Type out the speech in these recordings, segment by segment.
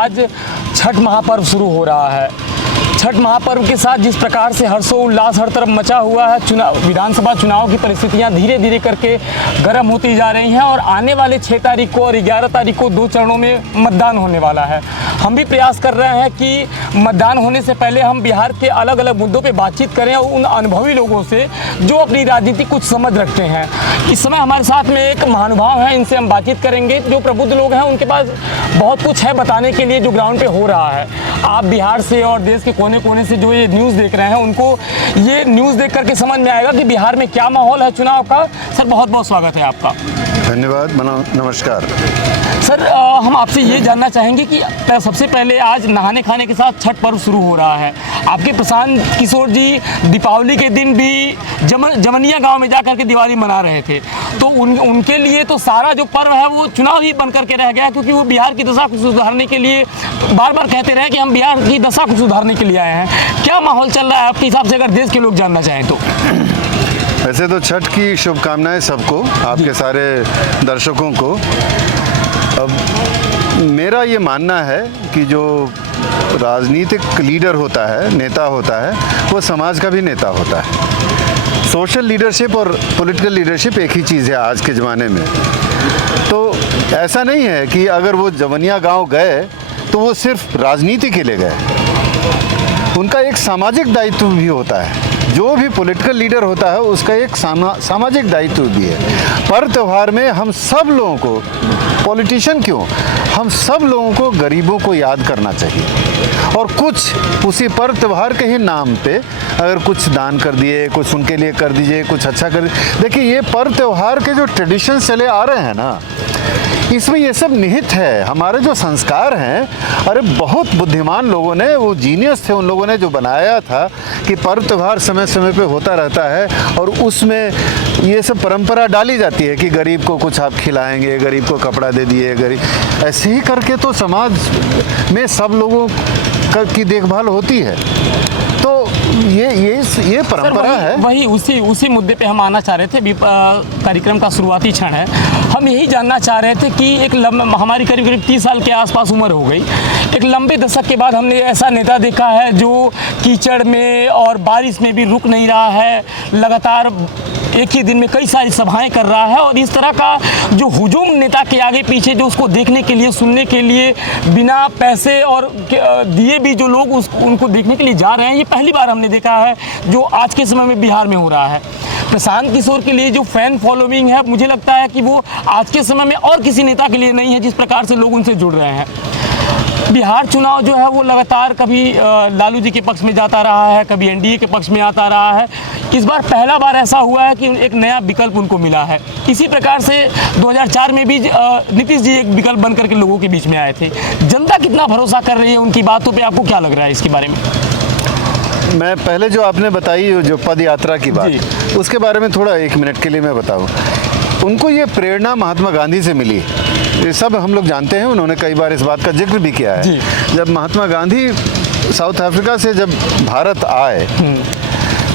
आज छठ महापर्व शुरू हो रहा है। छठ महापर्व के साथ जिस प्रकार से हर्षोल्लास हर तरफ मचा हुआ है, विधानसभा चुनाव की परिस्थितियां धीरे धीरे करके गर्म होती जा रही हैं और आने वाले 6 तारीख को और 11 तारीख को 2 चरणों में मतदान होने वाला है। हम भी प्रयास कर रहे हैं कि मतदान होने से पहले हम बिहार के अलग अलग मुद्दों पर बातचीत करें और उन अनुभवी लोगों से जो अपनी राजनीति कुछ समझ रखते हैं। इस समय हमारे साथ में एक महानुभाव हैं, इनसे हम बातचीत करेंगे। जो प्रबुद्ध लोग हैं उनके पास बहुत कुछ है बताने के लिए जो ग्राउंड पे हो रहा है। आप बिहार से और देश के कोने कोने से जो ये न्यूज़ देख रहे हैं उनको ये न्यूज़ देख करके समझ में आएगा कि बिहार में क्या माहौल है चुनाव का। सर बहुत बहुत स्वागत है आपका। धन्यवाद, नमस्कार। सर हम आपसे ये जानना चाहेंगे कि सबसे पहले आज नहाने खाने के साथ छठ पर्व शुरू हो रहा है। आपके प्रशांत किशोर जी दीपावली के दिन भी जमनिया गांव में जा करके दिवाली मना रहे थे, तो उनके लिए तो सारा जो पर्व है वो चुनाव ही बन करके रह गया, क्योंकि वो बिहार की दशा को सुधारने के लिए बार बार कहते रहे कि हम बिहार की दशा को सुधारने के लिए आए हैं। क्या माहौल चल रहा है आपके हिसाब से, अगर देश के लोग जानना चाहें तो? वैसे तो छठ की शुभकामनाएं सबको, आपके सारे दर्शकों को। अब मेरा ये मानना है कि जो राजनीतिक लीडर होता है, नेता होता है, वो समाज का भी नेता होता है। सोशल लीडरशिप और पॉलिटिकल लीडरशिप एक ही चीज़ है आज के ज़माने में। तो ऐसा नहीं है कि अगर वो जवनिया गांव गए तो वो सिर्फ राजनीति के लिए गए, उनका एक सामाजिक दायित्व भी होता है। जो भी पॉलिटिकल लीडर होता है उसका एक सामाजिक दायित्व भी है। पर्व त्यौहार में हम सब लोगों को, पॉलिटिशियन क्यों, हम सब लोगों को गरीबों को याद करना चाहिए और कुछ उसी पर्व त्यौहार के ही नाम पे अगर कुछ दान कर दिए, कुछ उनके लिए कर दीजिए, कुछ अच्छा कर। देखिए ये पर्व त्यौहार के जो ट्रेडिशंस चले आ रहे हैं ना, इसमें ये सब निहित है। हमारे जो संस्कार हैं, अरे बहुत बुद्धिमान लोगों ने, वो जीनियस थे उन लोगों ने जो बनाया था कि पर्व त्यौहार समय समय पे होता रहता है और उसमें ये सब परंपरा डाली जाती है कि गरीब को कुछ आप खिलाएंगे, गरीब को कपड़ा दे दिए, गरीब ऐसे ही करके तो समाज में सब लोगों की देखभाल होती है। तो ये परंपरा है। वही उसी मुद्दे पे हम आना चाह रहे थे। कार्यक्रम का शुरुआती क्षण है, हम यही जानना चाह रहे थे कि हमारी करीब 30 साल के आसपास उम्र हो गई। एक लंबे दशक के बाद हमने ऐसा नेता देखा है जो कीचड़ में और बारिश में भी रुक नहीं रहा है, लगातार एक ही दिन में कई सारी सभाएं कर रहा है और इस तरह का जो हुजूम नेता के आगे पीछे जो उसको देखने के लिए, सुनने के लिए बिना पैसे और दिए भी जो लोग उनको देखने के लिए जा रहे हैं, ये पहली बार हमने देखा है जो आज के समय में बिहार में हो रहा है। प्रशांत किशोर के लिए जो फैन फॉलोइंग है, मुझे लगता है कि वो आज के समय में और किसी नेता के लिए नहीं है जिस प्रकार से लोग उनसे जुड़ रहे हैं। बिहार चुनाव जो है वो लगातार कभी लालू जी के पक्ष में जाता रहा है, कभी एनडीए के पक्ष में आता रहा है। इस बार पहला बार ऐसा हुआ है कि एक नया विकल्प उनको मिला है। इसी प्रकार से 2004 में भी नीतीश जी एक विकल्प बन करके लोगों के बीच में आए थे। जनता कितना भरोसा कर रही है उनकी बातों पे, आपको क्या लग रहा है इसके बारे में? मैं पहले जो आपने बताई जो पद यात्रा की बात, उसके बारे में थोड़ा 1 मिनट के लिए मैं बताऊं। उनको ये प्रेरणा महात्मा गांधी से मिली, ये सब हम लोग जानते हैं। उन्होंने कई बार इस बात का जिक्र भी किया है। जब महात्मा गांधी साउथ अफ्रीका से जब भारत आए,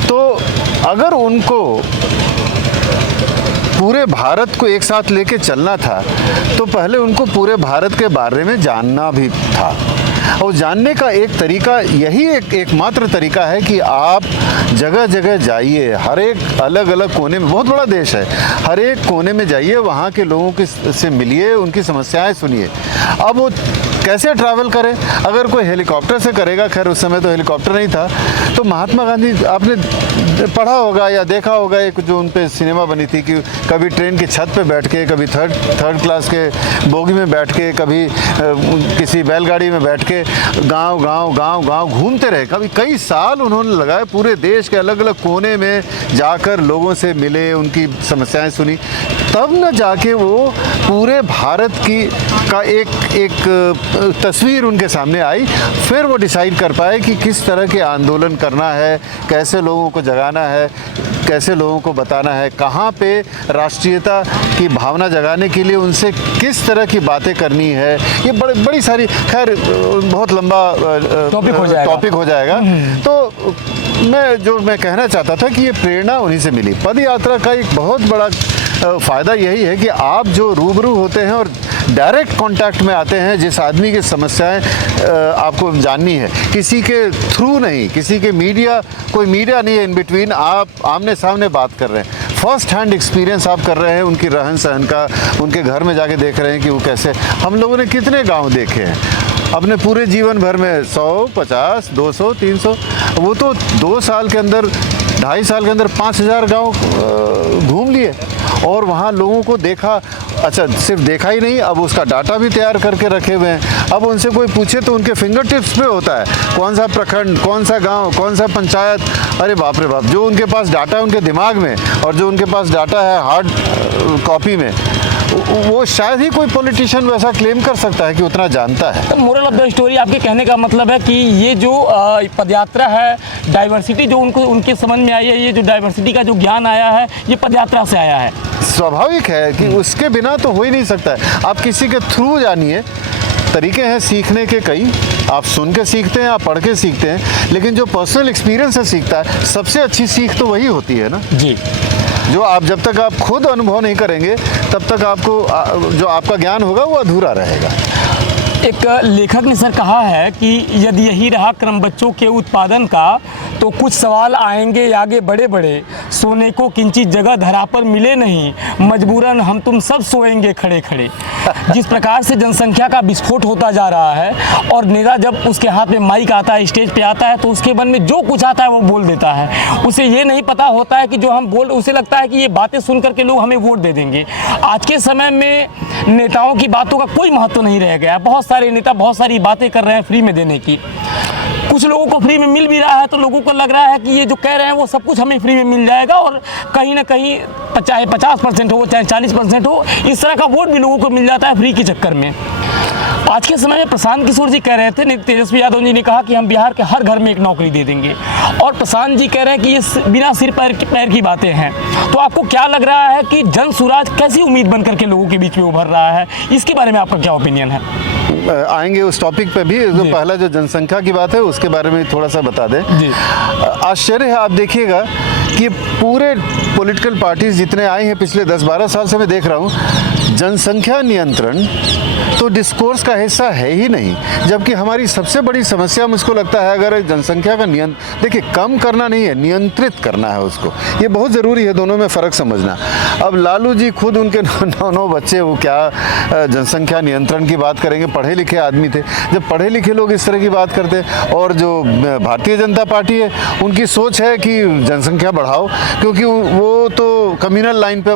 तो अगर उनको पूरे भारत को एक साथ लेके चलना था तो पहले उनको पूरे भारत के बारे में जानना भी था। और जानने का एक तरीका, यही एकमात्र तरीका है कि आप जगह जगह जाइए, हर एक अलग अलग कोने में, बहुत बड़ा देश है, हर एक कोने में जाइए, वहाँ के लोगों से मिलिए, उनकी समस्याएं सुनिए। अब वो कैसे ट्रैवल करें? अगर कोई हेलीकॉप्टर से करेगा, खैर उस समय तो हेलीकॉप्टर नहीं था, तो महात्मा गांधी, आपने पढ़ा होगा या देखा होगा एक जो उन पे सिनेमा बनी थी कि कभी ट्रेन की छत पे बैठ के, कभी थर्ड क्लास के बोगी में बैठ के, कभी किसी बैलगाड़ी में बैठ के गांव घूमते रहे। कभी कई साल उन्होंने लगाए, पूरे देश के अलग अलग कोने में जाकर लोगों से मिले, उनकी समस्याएं सुनी, तब न जाके वो पूरे भारत का एक तस्वीर उनके सामने आई। फिर वो डिसाइड कर पाए कि किस तरह के आंदोलन करना है, कैसे लोगों को जगाना है, कैसे लोगों को बताना है, कहाँ पे राष्ट्रीयता की भावना जगाने के लिए उनसे किस तरह की बातें करनी है। ये बड़ी सारी, खैर बहुत लंबा टॉपिक हो जाएगा। तो मैं कहना चाहता था कि ये प्रेरणा उन्हीं से मिली। पद यात्रा का एक बहुत बड़ा फ़ायदा यही है कि आप जो रूबरू होते हैं और डायरेक्ट कांटेक्ट में आते हैं, जिस आदमी की समस्याएं आपको जाननी है, किसी के थ्रू नहीं, किसी के कोई मीडिया नहीं है इन बिटवीन, आप आमने सामने बात कर रहे हैं, फर्स्ट हैंड एक्सपीरियंस आप कर रहे हैं उनकी रहन सहन का, उनके घर में जाके देख रहे हैं कि वो कैसे। हम लोगों ने कितने गांव देखे हैं अपने पूरे जीवन भर में, 100, 50, 200, 300, वो तो 2 साल के अंदर, 2.5 साल के अंदर 5000 गांव घूम लिए और वहाँ लोगों को देखा। अच्छा, सिर्फ देखा ही नहीं, अब उसका डाटा भी तैयार करके रखे हुए हैं। अब उनसे कोई पूछे तो उनके फिंगर टिप्स पे होता है कौन सा प्रखंड, कौन सा गांव, कौन सा पंचायत। अरे बाप रे बाप, जो उनके पास डाटा है उनके दिमाग में और जो उनके पास डाटा है हार्ड कॉपी में, वो शायद ही कोई पॉलिटिशियन वैसा क्लेम कर सकता है कि उतना जानता है। तो मोरल ऑफ द स्टोरी आपके कहने का मतलब है कि ये जो पदयात्रा है, डाइवर्सिटी जो उनके समझ में आई है, ये जो डाइवर्सिटी का जो ज्ञान आया है, ये पदयात्रा से आया है। स्वाभाविक है कि उसके बिना तो हो ही नहीं सकता है। आप किसी के थ्रू जानिए, तरीके हैं सीखने के कई, आप सुन के सीखते हैं, आप पढ़ के सीखते हैं, लेकिन जो पर्सनल एक्सपीरियंस से सीखता है, सबसे अच्छी सीख तो वही होती है ना जी। जो आप जब तक आप खुद अनुभव नहीं करेंगे तब तक आपको जो आपका ज्ञान होगा वो अधूरा रहेगा। एक लेखक ने सर कहा है कि यदि यही रहा क्रम बच्चों के उत्पादन का तो कुछ सवाल आएंगे आगे बड़े बड़े, सोने को किंचित जगह धरा पर मिले नहीं, मजबूरन हम तुम सब सोएंगे खड़े खड़े। जिस प्रकार से जनसंख्या का विस्फोट होता जा रहा है और नेता जब उसके हाथ में माइक आता है, स्टेज पे आता है, तो उसके मन में जो कुछ आता है वो बोल देता है। उसे ये नहीं पता होता है कि जो हम उसे लगता है कि ये बातें सुन करके लोग हमें वोट दे देंगे। आज के समय में नेताओं की बातों का कोई महत्व नहीं रह गया। बहुत सारे नेता बहुत सारी बातें कर रहे हैं फ्री में देने की, कुछ लोगों को फ्री में मिल भी रहा है तो लोगों को लग रहा है कि ये जो कह रहे हैं वो सब कुछ हमें फ्री में मिल जाएगा और कहीं ना कहीं चाहे 50% हो चाहे 40% हो, इस तरह का वोट भी लोगों को मिल जाता है फ्री के चक्कर में। आज के समय में प्रशांत किशोर जी कह रहे थे, तेजस्वी यादव जी ने कहा कि हम बिहार के हर घर में एक नौकरी दे देंगे, और प्रशांत जी कह रहे हैं कि ये बिना सिर पैर की बातें हैं। तो आपको क्या लग रहा है कि जन सुराज कैसी उम्मीद बन करके लोगों के बीच में उभर रहा है, इसके बारे में आपका क्या ओपिनियन है? आएंगे उस टॉपिक पे भी। जो पहला जो जनसंख्या की बात है उसके बारे में थोड़ा सा बता दें। आश्चर्य है, आप देखिएगा कि पूरे पॉलिटिकल पार्टीज जितने आए हैं पिछले 10-12 साल से मैं देख रहा हूँ, जनसंख्या नियंत्रण तो डिस्कोर्स का हिस्सा है ही नहीं। जबकि हमारी सबसे बड़ी समस्या मुझको लगता है, अगर जनसंख्या का देखिए कम करना नहीं है, नियंत्रित करना है उसको। ये बहुत ज़रूरी है, दोनों में फ़र्क समझना। अब लालू जी खुद उनके 9 बच्चे, वो क्या जनसंख्या नियंत्रण की बात करेंगे? पढ़े लिखे आदमी थे। जब पढ़े लिखे लोग इस तरह की बात करते, और जो भारतीय जनता पार्टी है उनकी सोच है कि जनसंख्या बढ़ाओ, क्योंकि वो तो कम्युनल लाइन पे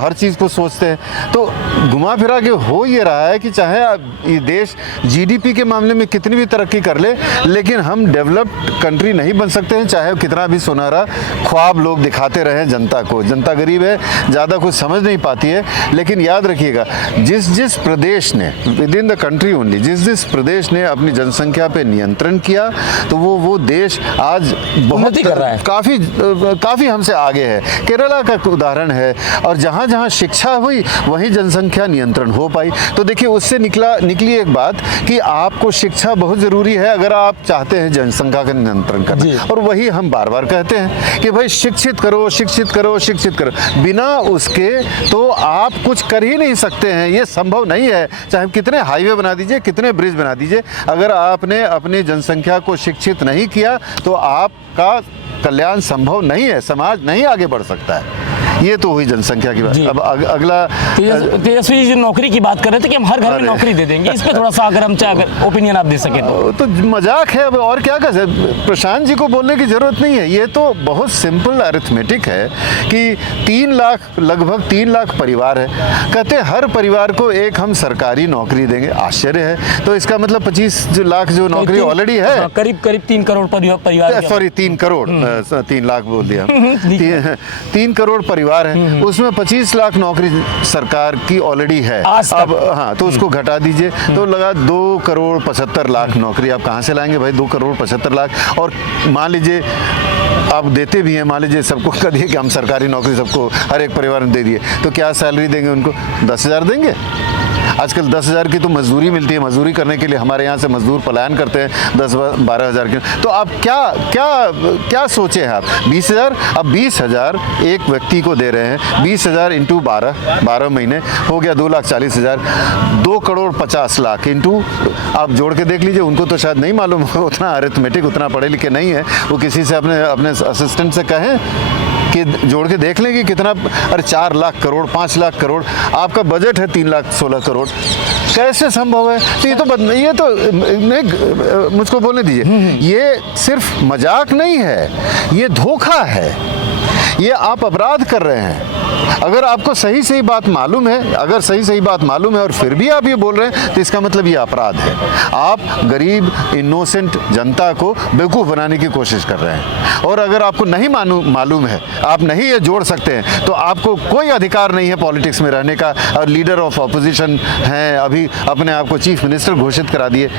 हर चीज़ को सोचते हैं। तो घुमा फिरा के हो ये रहा है कि चाहे ये देश जीडीपी के मामले में कितनी भी तरक्की कर ले, लेकिन हम डेवलप्ड कंट्री नहीं बन सकते हैं, चाहे कितना भी सुनहरा ख्वाब लोग दिखाते रहें जनता को। जनता गरीब है, ज़्यादा कुछ समझ नहीं पाती है। लेकिन याद रखिएगा, जिस प्रदेश ने with in the country only, जिस प्रदेश ने अपनी जनसंख्या पे नियंत्रण किया, तो वो देश आज बहुत कर रहा है, काफ़ी हमसे आगे है। केरला का उदाहरण है, और जहाँ जहाँ शिक्षा हुई वहीं जनसंख्या नियंत्रण हो पाई। तो देखिए, उससे निकली एक बात कि आपको शिक्षा बहुत ज़रूरी है अगर आप चाहते हैं जनसंख्या का नियंत्रण करना। और वही हम बार बार कहते हैं कि भाई शिक्षित करो, शिक्षित करो, शिक्षित करो। बिना उसके तो आप कुछ कर ही नहीं सकते हैं, ये संभव नहीं है। चाहे कितने हाईवे बना दीजिए, कितने ब्रिज बना दीजिए, अगर आपने अपनी जनसंख्या को शिक्षित नहीं किया तो आपका कल्याण संभव नहीं है, समाज नहीं आगे बढ़ सकता है। ये तो हुई जनसंख्या की बात। अब अगला तेजस्वी जी नौकरी की बात कर रहे थे कि हम हर घर में नौकरी दे देंगे, इस पे थोड़ा सा अगर हम चाहे ओपिनियन आप दे सके तो मजाक है। अब और क्या कर, प्रशांत जी को बोलने की जरूरत नहीं है। ये तो बहुत सिंपल अरिथमेटिक है कि 3 लाख, लगभग 3 लाख परिवार है, कहते हैं हर परिवार को एक हम सरकारी नौकरी देंगे। आश्चर्य है। तो इसका मतलब 25 लाख जो नौकरी ऑलरेडी है, करीब 3 करोड़ परिवार, सॉरी 3 करोड़, 3 लाख बोल दिया, 3 करोड़ परिवार है, उसमें 25 लाख नौकरी सरकार की ऑलरेडी है। अब हाँ, तो उसको घटा दीजिए तो लगा 2 करोड़ 75 लाख नौकरी। आप कहाँ से लाएंगे भाई 2 करोड़ 75 लाख? और मान लीजिए आप देते भी हैं, मान लीजिए सबको कर दिए कि हम सरकारी नौकरी सबको हर एक परिवार में दे दिए, तो क्या सैलरी देंगे उनको? 10,000 देंगे। आजकल 10,000 की तो मजदूरी मिलती है, मजदूरी करने के लिए हमारे यहाँ से मजदूर पलायन करते हैं 10-12,000 की। तो आप क्या क्या क्या सोचे हैं आप? 20,000, अब 20,000 एक व्यक्ति को दे रहे हैं, 20,000 इंटू 12 महीने हो गया 2,40,000, 2,50,00,000 इंटू आप जोड़ के देख लीजिए। उनको तो शायद नहीं मालूम उतना अरिथमेटिक, उतना पढ़े लिखे नहीं है, वो किसी से अपने असिस्टेंट से कहें कि जोड़ के देख लेंगे कितना। अरे 4 लाख करोड़, 5 लाख करोड़, आपका बजट है 3,16 करोड़, कैसे संभव है? तो ये तो नहीं, मुझको बोलने दीजिए, ये सिर्फ मजाक नहीं है, ये धोखा है, ये आप अपराध कर रहे हैं। अगर आपको सही बात मालूम है, अगर सही बात मालूम है और फिर भी आप ये बोल रहे हैं, तो इसका मतलब ये अपराध है। आप गरीब इनोसेंट जनता को बेवकूफ़ बनाने की कोशिश कर रहे हैं। और अगर आपको नहीं मालूम है, आप नहीं ये जोड़ सकते हैं, तो आपको कोई अधिकार नहीं है पॉलिटिक्स में रहने का। और लीडर ऑफ अपोजिशन हैं, अभी अपने आप को चीफ मिनिस्टर घोषित करा दिए।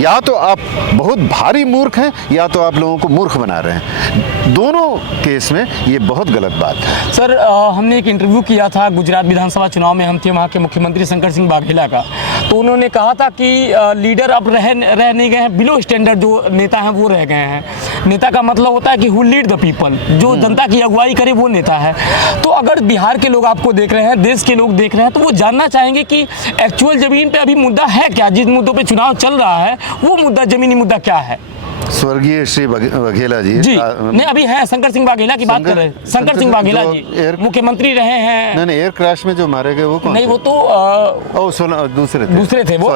या तो आप बहुत भारी मूर्ख हैं, या तो आप लोगों को मूर्ख बना रहे हैं। दोनों केस में ये बहुत गलत बात है। सर, हमने एक इंटरव्यू किया था गुजरात विधानसभा चुनाव में, हम थे वहाँ के मुख्यमंत्री शंकर सिंह वाघेला का। तो उन्होंने कहा था कि लीडर अब रह नहीं गए हैं, बिलो स्टैंडर्ड जो नेता हैं वो रह गए हैं। नेता का मतलब होता है कि हु लीड द पीपल, जो जनता की अगुवाई करे वो नेता है। तो अगर बिहार के लोग आपको देख रहे हैं, देश के लोग देख रहे हैं, तो वो जानना चाहेंगे कि एक्चुअल ज़मीन पे अभी मुद्दा है क्या, जिस मुद्दों पे चुनाव चल रहा है वो मुद्दा, ज़मीनी मुद्दा क्या है? स्वर्गीय श्री वाघेला जी नहीं, अभी है शंकर सिंह वाघेला की बात कर रहे हैं। शंकर सिंह वाघेला जी मुख्यमंत्री रहे हैं। नहीं, एयर क्रैश में जो मारे गए वो कौन? नहीं, वो तो दूसरे थे वो।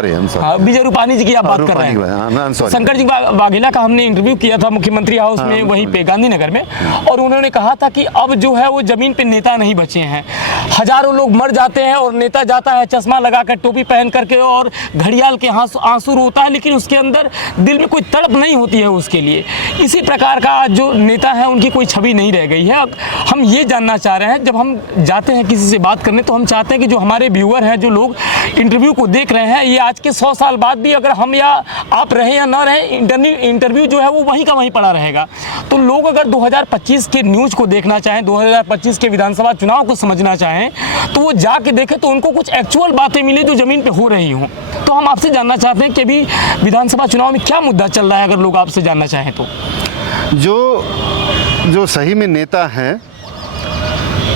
विजय रूपानी जी की आप बात कर रहे हैं। शंकर सिंह वाघेला का हमने इंटरव्यू किया था मुख्यमंत्री हाउस में, वहीं पे गांधीनगर में, और उन्होंने कहा था कि अब जो है वो जमीन पे नेता नहीं बचे हैं। हजारों लोग मर जाते हैं और नेता जाता है चश्मा लगाकर, टोपी पहन करके, और घड़ियाल के आंसू रोता है, लेकिन उसके अंदर दिल में कोई तड़प नहीं होती है उसके लिए। इसी प्रकार का जो नेता है उनकी कोई छवि नहीं रह गई है। हम ये जानना चाह रहे हैं, जब हम जाते हैं किसी से बात करने, तो हम चाहते हैं कि जो हमारे व्यूअर हैं, जो लोग इंटरव्यू को देख रहे हैं, ये आज के 100 साल बाद भी अगर हम या आप रहे या ना रहे, इंटरव्यू जो है वो वहीं का वहीं पड़ा रहेगा। तो लोग अगर 2025 के न्यूज़ को देखना चाहें, 2025 के विधानसभा चुनाव को समझना चाहें, तो वो जाके देखें तो उनको कुछ एक्चुअल बातें मिले जो ज़मीन पे हो रही हों। तो हम आपसे जानना चाहते हैं कि अभी विधानसभा चुनाव में क्या मुद्दा चल रहा है, अगर लोग आपसे जानना चाहें तो। जो सही में नेता हैं,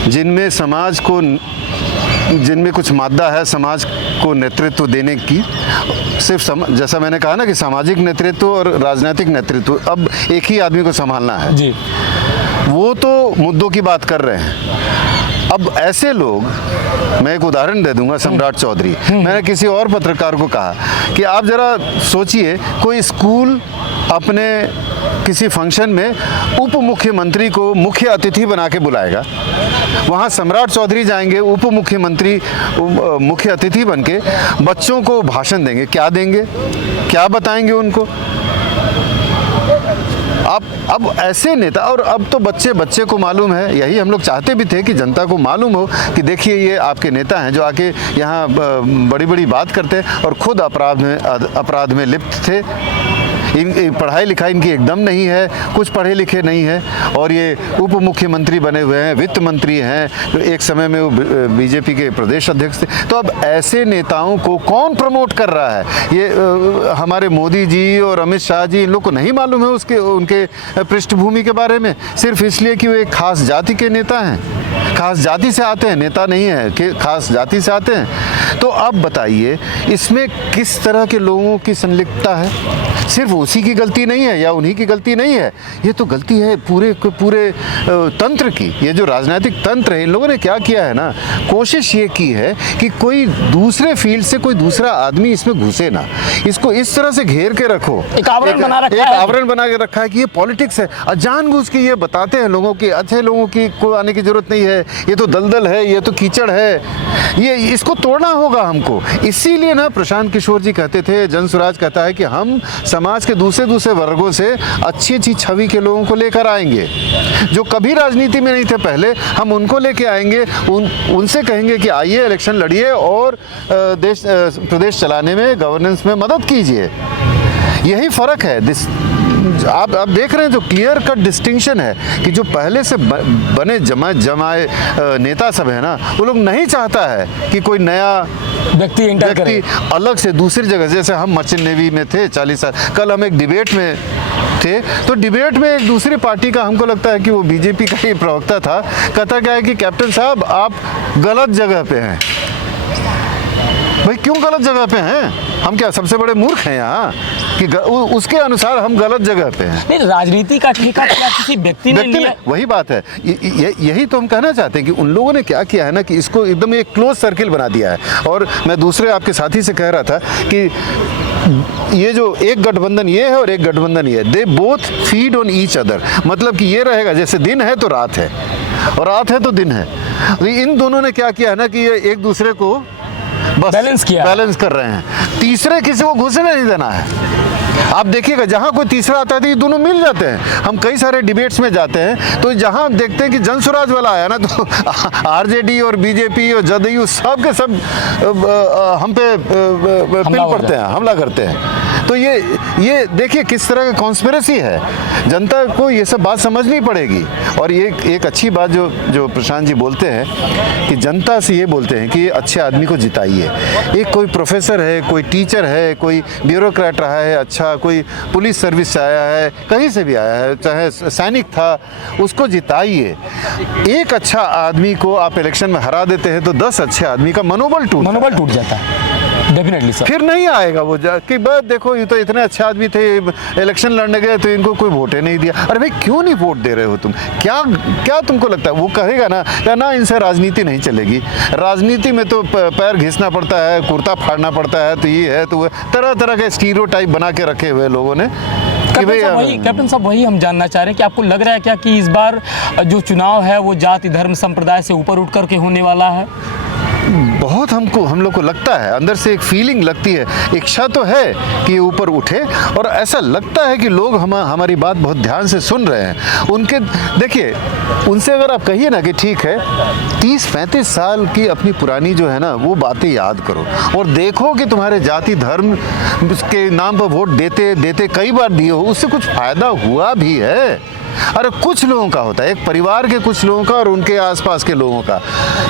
जिनमें समाज को, जिनमें कुछ मादा है समाज को नेतृत्व देने की, सिर्फ जैसा मैंने कहा ना कि सामाजिक नेतृत्व और राजनीतिक नेतृत्व अब एक ही आदमी को संभालना है जी, वो तो मुद्दों की बात कर रहे हैं। अब ऐसे लोग, मैं एक उदाहरण दे दूंगा, सम्राट चौधरी। मैंने किसी और पत्रकार को कहा कि आप जरा सोचिए, कोई स्कूल अपने किसी फंक्शन में उप मुख्यमंत्री को मुख्य अतिथि बना के बुलाएगा, वहाँ सम्राट चौधरी जाएंगे, उप मुख्यमंत्री मुख्य अतिथि बन के बच्चों को भाषण देंगे। क्या देंगे, क्या बताएंगे उनको? अब ऐसे नेता, और अब तो बच्चे को मालूम है, यही हम लोग चाहते भी थे कि जनता को मालूम हो कि देखिए ये आपके नेता हैं जो आके यहाँ बड़ी बात करते हैं और खुद अपराध में लिप्त थे। पढ़ाई लिखाई इनकी एकदम नहीं है, कुछ पढ़े लिखे नहीं है, और ये उप मुख्यमंत्री बने हुए हैं, वित्त मंत्री हैं, तो एक समय में वो बीजेपी के प्रदेश अध्यक्ष थे। तो अब ऐसे नेताओं को कौन प्रमोट कर रहा है? ये हमारे मोदी जी और अमित शाह जी, इन लोग को नहीं मालूम है उनके पृष्ठभूमि के बारे में, सिर्फ इसलिए कि वो एक खास जाति के नेता हैं, खास जाति से आते हैं, नेता नहीं है कि खास जाति से आते हैं। तो अब बताइए इसमें किस तरह के लोगों की संलिप्तता है? सिर्फ उसी की गलती नहीं है या उन्हीं की गलती नहीं है, ये तो गलती है पूरे तंत्र की। ये जो राजनीतिक तंत्र है, इन लोगों ने क्या किया है ना, कोशिश ये की है कि कोई दूसरे फील्ड से कोई दूसरा आदमी इसमें घुसे ना, इसको इस तरह से घेर के रखो, एक आवरण बना के रखा है कि ये पॉलिटिक्स है। और जानबूझ के ये बताते हैं लोगों की, अच्छे लोगों की को आने की जरूरत नहीं है, ये तो दलदल है, ये तो कीचड़ है, ये इसको तोड़ना होगा हमको। इसीलिए ना प्रशांत किशोर जी कहते थे, जन स्वराज कहता है कि हम समाज के दूसरे वर्गों से अच्छी छवि के लोगों को लेकर आएंगे, जो कभी राजनीति में नहीं थे पहले, हम उनको लेके आएंगे, उनसे कहेंगे कि आइए इलेक्शन लड़िए और प्रदेश चलाने में, गवर्नेंस में मदद कीजिए। यही फ़र्क है आप देख रहे हैं जो क्लियर कट डिस्टिंक्शन है कि जो पहले से बने जमाए नेता सब है ना, वो लोग नहीं चाहता है कि कोई नया व्यक्ति अलग से दूसरी जगह, जैसे हम मर्चेंट नेवी में थे 40 साल, कल हम एक डिबेट में थे, तो डिबेट में एक दूसरी पार्टी का, हमको लगता है कि वो बीजेपी का ही प्रवक्ता था, कहता क्या है कि कैप्टन साहब आप गलत जगह पे हैं। भाई क्यों गलत जगह पे हैं? हम क्या सबसे बड़े मूर्ख हैं यहाँ कि उसके अनुसार हम गलत जगह पे हैं? नहीं, राजनीति का ठेका क्या किसी व्यक्ति ने लिया? वही बात है, यही तो हम कहना चाहते हैं कि उन लोगों ने क्या किया है ना कि इसको एकदम एक क्लोज सर्किल बना दिया है। और मैं दूसरे आपके साथी से कह रहा था कि ये जो एक गठबंधन ये है और एक गठबंधन ये है, they both feed on each other. मतलब कि ये रहेगा जैसे दिन है तो रात है और रात है तो दिन है। इन दोनों ने क्या किया है ना कि ये एक दूसरे को बस बैलेंस कर रहे हैं, तीसरे किसी को घुसने नहीं देना है। आप देखिएगा जहाँ कोई तीसरा आता है तो ये दोनों मिल जाते हैं। हम कई सारे डिबेट्स में जाते हैं तो जहाँ हम देखते हैं कि जनसुराज वाला आया ना तो आरजेडी और बीजेपी और जदयू सब के सब हम पे पिल पड़ते हैं, हमला करते हैं। तो ये देखिए किस तरह का कॉन्स्पिरेसी है। जनता को ये सब बात समझनी पड़ेगी। और ये एक अच्छी बात जो प्रशांत जी बोलते हैं कि जनता से ये बोलते हैं कि ये अच्छे आदमी को जिताइए। एक कोई प्रोफेसर है, कोई टीचर है, कोई ब्यूरोक्रेट रहा है, अच्छा कोई पुलिस सर्विस से आया है, कहीं से भी आया है, चाहे सैनिक था, उसको जिताइए। एक अच्छा आदमी को आप इलेक्शन में हरा देते हैं तो 10 अच्छे आदमी का मनोबल टूट जाता है। Definitely sir. फिर नहीं आएगा वो कि बस देखो ये तो इतने अच्छे आदमी थे, इलेक्शन लड़ने गए तो इनको कोई वोटे नहीं दिया। अरे भाई क्यों नहीं वोट दे रहे हो तुम? क्या तुमको लगता है वो कहेगा ना इनसे राजनीति नहीं चलेगी? राजनीति में तो पैर घिसना पड़ता है, कुर्ता फाड़ना पड़ता है, तो ये है तो वो तरह तरह के स्टीरियोटाइप बना के रखे हुए लोगों ने। कैप्टन साहब वही हम जानना चाह रहे हैं कि आपको लग रहा है क्या कि इस बार जो चुनाव है वो जाति धर्म संप्रदाय से ऊपर उठ करके होने वाला है? बहुत हम लोग को लगता है, अंदर से एक फीलिंग लगती है, इच्छा तो है कि ये ऊपर उठे और ऐसा लगता है कि लोग हमारी बात बहुत ध्यान से सुन रहे हैं। उनके देखिए उनसे अगर आप कहिए ना कि ठीक है 30-35 साल की अपनी पुरानी जो है ना वो बातें याद करो और देखो कि तुम्हारे जाति धर्म के नाम पर वोट देते कई बार दिए हो, उससे कुछ फायदा हुआ भी है। अरे कुछ लोगों का होता है, एक परिवार के कुछ लोगों का और उनके आसपास के लोगों का।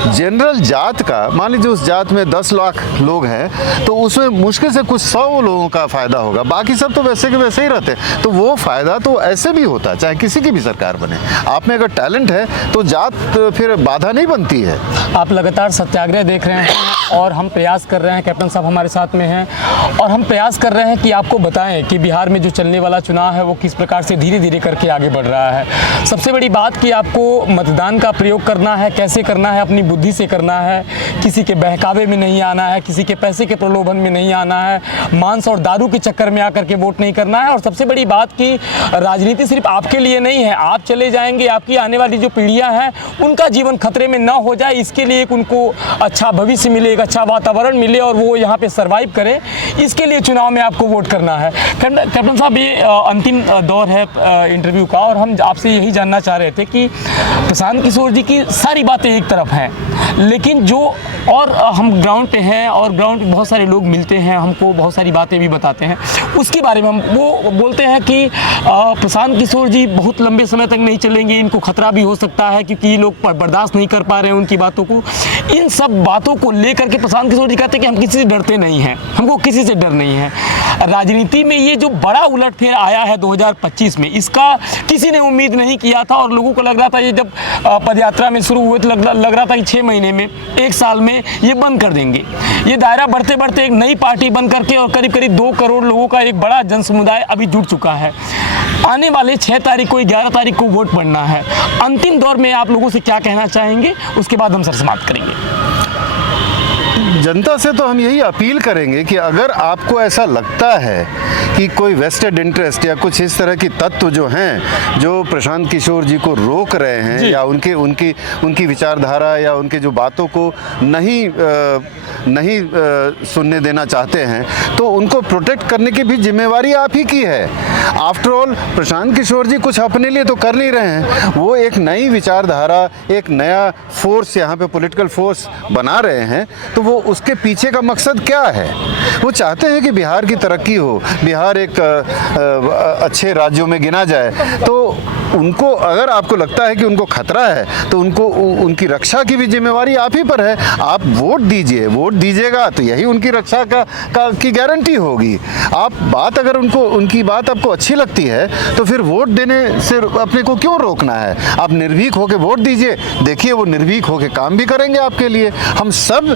जनरल जात का मान लीजिए उस जात में 10 लाख लोग हैं तो उसमें मुश्किल से कुछ 100 लोगों का फ़ायदा होगा, बाकी सब तो वैसे के वैसे ही रहते हैं। तो वो फ़ायदा तो ऐसे भी होता है, चाहे किसी की भी सरकार बने। आप में अगर टैलेंट है तो जात फिर बाधा नहीं बनती है। आप लगातार सत्याग्रह देख रहे हैं और हम प्रयास कर रहे हैं, कैप्टन साहब हमारे साथ में हैं और हम प्रयास कर रहे हैं कि आपको बताएं कि बिहार में जो चलने वाला चुनाव है वो किस प्रकार से धीरे धीरे करके आगे बढ़ रहा है। सबसे बड़ी बात कि आपको मतदान का प्रयोग करना है, कैसे करना है, अपनी बुद्धि से करना है, किसी के बहकावे में नहीं आना है, किसी के पैसे के प्रलोभन में नहीं आना है, मांस और दारू के चक्कर में आकर के वोट नहीं करना है। और सबसे बड़ी बात कि राजनीति सिर्फ आपके लिए नहीं है, आप चले जाएंगे, आपकी आने वाली जो पीढ़ियां हैं उनका जीवन खतरे में ना हो जाए, इसके लिए एक उनको अच्छा भविष्य मिले, एक अच्छा वातावरण मिले और वो यहाँ पे सर्वाइव करें, इसके लिए चुनाव में आपको वोट करना है। कैप्टन साहब ये अंतिम दौर है इंटरव्यू का और हम आपसे यही जानना चाह रहे थे कि प्रशांत किशोर जी की सारी बातें एक तरफ हैं, लेकिन जो और हम ग्राउंड पे हैं और ग्राउंड पे बहुत सारे लोग मिलते हैं, हमको बहुत सारी बातें भी बताते हैं, उसके बारे में हम वो बोलते हैं कि प्रशांत किशोर जी बहुत लंबे समय तक नहीं चलेंगे, इनको खतरा भी हो सकता है क्योंकि ये लोग बर्दाश्त नहीं कर पा रहे हैं उनकी बातों को। इन सब बातों को लेकर के प्रशांत किशोर जी कहते हैं कि हम किसी से डरते नहीं हैं, हमको किसी से डर नहीं है। राजनीति में ये जो बड़ा उलटफेर आया है 2025 में, इसका किसी ने उम्मीद नहीं किया था और लोगों को लग रहा था ये जब पदयात्रा में शुरू हुए तो लग रहा था कि 6 महीने में 1 साल में ये बंद कर देंगे। ये दायरा बढ़ते बढ़ते एक नई पार्टी बन करके और करीब करीब 2 करोड़ लोगों का एक बड़ा जन समुदाय अभी जुड़ चुका है। आने वाले 6 तारीख को 11 तारीख को वोट पड़ना है। अंतिम दौर में आप लोगों से क्या कहना चाहेंगे, उसके बाद हम सर समाप्त करेंगे। जनता से तो हम यही अपील करेंगे कि अगर आपको ऐसा लगता है कि कोई वेस्टेड इंटरेस्ट या कुछ इस तरह की तत्व जो हैं जो प्रशांत किशोर जी को रोक रहे हैं या उनकी विचारधारा या उनके जो बातों को नहीं सुनने देना चाहते हैं, तो उनको प्रोटेक्ट करने की भी जिम्मेवारी आप ही की है। आफ्टर ऑल प्रशांत किशोर जी कुछ अपने लिए तो कर नहीं रहे हैं, वो एक नई विचारधारा, एक नया फोर्स यहाँ पे पॉलिटिकल फोर्स बना रहे हैं। तो वो उसके पीछे का मकसद क्या है? वो चाहते हैं कि बिहार की तरक्की हो, बिहार एक अच्छे राज्यों में गिना जाए। तो उनको, अगर आपको लगता है कि उनको खतरा है, तो उनको उनकी रक्षा की भी जिम्मेवारी आप ही पर है। आप वोट दीजिए, वोट दीजिएगा तो यही उनकी रक्षा की गारंटी होगी। आप बात, अगर उनकी बात आपको अच्छी लगती है तो फिर वोट देने से अपने को क्यों रोकना है? आप निर्भीक होकर वोट दीजिए, देखिए वो निर्भीक होकर काम भी करेंगे आपके लिए। हम सब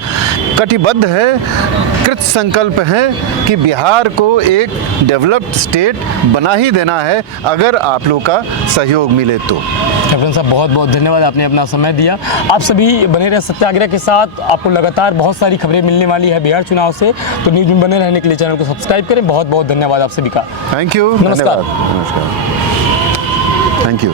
कटिबद्ध हैं, कृत संकल्प हैं कि बिहार को एक डेवलप्ड स्टेट बना ही देना है, अगर आप लोग का सहयोग मिले तो। कैप्टन साहब बहुत बहुत धन्यवाद, आपने अपना समय दिया। आप सभी बने रहे सत्याग्रह के साथ, आपको लगातार बहुत सारी खबरें मिलने वाली है बिहार चुनाव से, तो न्यूज़ में बने रहने के लिए चैनल को सब्सक्राइब करें। बहुत बहुत धन्यवाद आप सभी का। Thank you. नमस्कार। नमस्कार। Thank you.